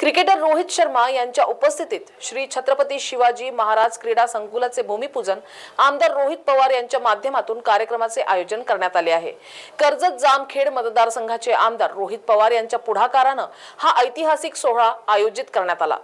Cricketer Rohit Sharma यांच्या उपस्थितीत श्री छत्रपती शिवाजी महाराज क्रीडा संकुलाचे भूमिपूजन आमदार रोहित पवार यांच्या माध्यमातून कार्यक्रमाचे आयोजन करण्यात आले आहे. कर्जत जामखेड मतदारसंघाचे आमदार रोहित पवार यांच्या पुढाकारानं हा ऐतिहासिक सोहळा आयोजित करण्यात आला.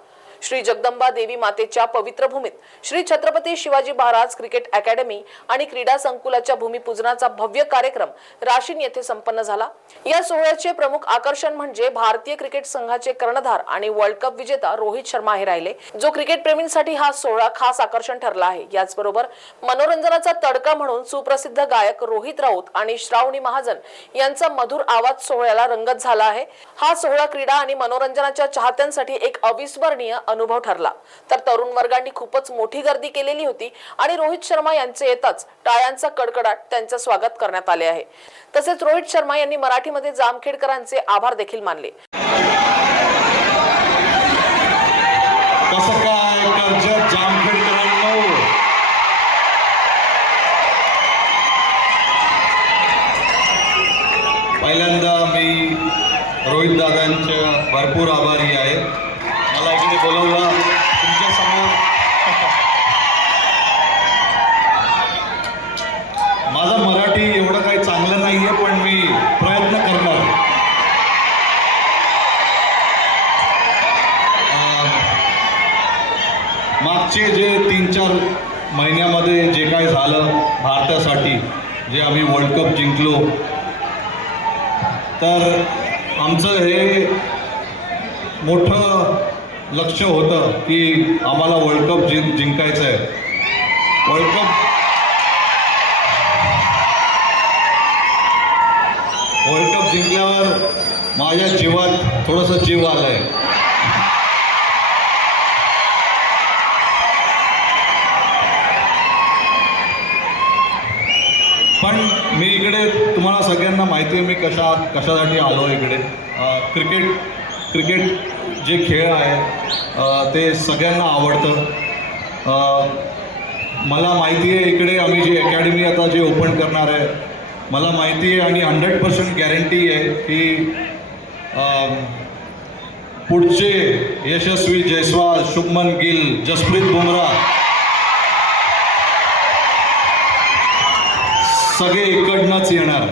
श्री जगदंबा देवी मातेच्या पवित्र भूमीत श्री छत्रपती शिवाजी महाराज क्रिकेट अकॅडमी आणि क्रीडा संकुलाच्या भूमिपूजनाचा भव्य कार्यक्रम राशीन येथे संपन्न झाला. या सोहळ्याचे प्रमुख आकर्षण म्हणजे भारतीय क्रिकेट संघाचे कर्णधार आणि वर्ल्ड कप विजेता रोहित शर्मा हे राहिले. जो क्रिकेट प्रेमींसाठी हा सोहळा खास आकर्षण ठरला आहे. याचबरोबर मनोरंजनाचा तडका म्हणून सुप्रसिद्ध गायक रोहित राऊत आणि श्रावणी महाजन यांचा मधुर आवाज सोहळ्याला रंगत झाला आहे. हा सोहळा क्रीडा आणि मनोरंजनाच्या चाहत्यांसाठी एक अविस्मरणीय अनुभव ठरला. तर तरुण वर्गांनी खूपच मोठी गर्दी केलेली होती आणि रोहित शर्मा यांचे येताच टाळ्यांचा कडकडाट त्यांचं स्वागत करण्यात आले आहे. तसेच रोहित शर्मा यांनी मराठीमध्ये जामखेडकरांचे आभार देखील मानले. पहिल्यांदा मी रोहित दादांचे भरपूर आभारी आहे. बोलवलं तुमच्यासमोर. माझा मराठी एवढं काही चांगलं नाही आहे पण मी प्रयत्न करणार. मागचे जे तीन चार महिन्यामध्ये जे काय झालं भारतासाठी जे आम्ही वर्ल्ड कप जिंकलो तर आमचं हे मोठं लक्ष होतं की आम्हाला वर्ल्ड कप जिंक जिंकायचं आहे वर्ल्ड कप वर्ल्ड कप जिंकल्यावर माझ्या जीवात थोडंसं जीव आलं आहे पण मी इकडे तुम्हाला सगळ्यांना माहिती आहे मी कशा कशासाठी आलो इकडे. क्रिकेट क्रिकेट जे खेळ आहे ते सगळ्यांना आवडतं. मला माहिती आहे इकडे आम्ही जी अकॅडमी आता जे ओपन करणार आहे मला माहिती आहे आणि हंड्रेड पर्सेंट गॅरंटी आहे की पुढचे यशस्वी जयस्वाल शुभमन गिल जसप्रीत बुमरा सगळे इकडनंच येणार.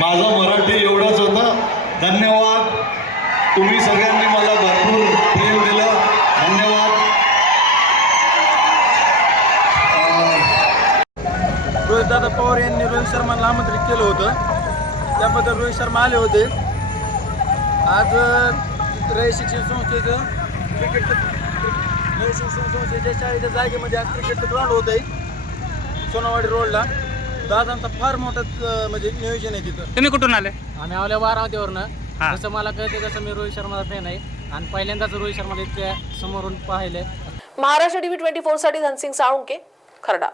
माझं मराठी एवढंच होतं. धन्यवाद. तुम्ही सगळ्यांनी मला भरपूर प्रेम दिलं. धन्यवाद. रोहितदादा पवार यांनी रोहित शर्माला आमंत्रित केलं होतं. त्याबद्दल रोहित शर्मा आले होते. आज रय शिक्षण संस्थेचं क्रिकेट रय शिक्षण संस्थेच्या शाळेच्या जागेमध्ये आज क्रिकेटचं ग्राउंड होत आहे सोनावाडी रोडला दादांचा फार मोठा म्हणजे नियोजन आहे तिथं. तुम्ही कुठून आले? आम्ही आवल्या बारामतीवरनं हा. जसं मला कळते तसं मी रोहित शर्माचा फॅन आहे. आणि पहिल्यांदाच रोहित शर्माला इतक्या समोरून पाहिले महाराष्ट्र टीव्ही ट्वेंटी फोरसाठी धनसिंग साळुंके खरडा.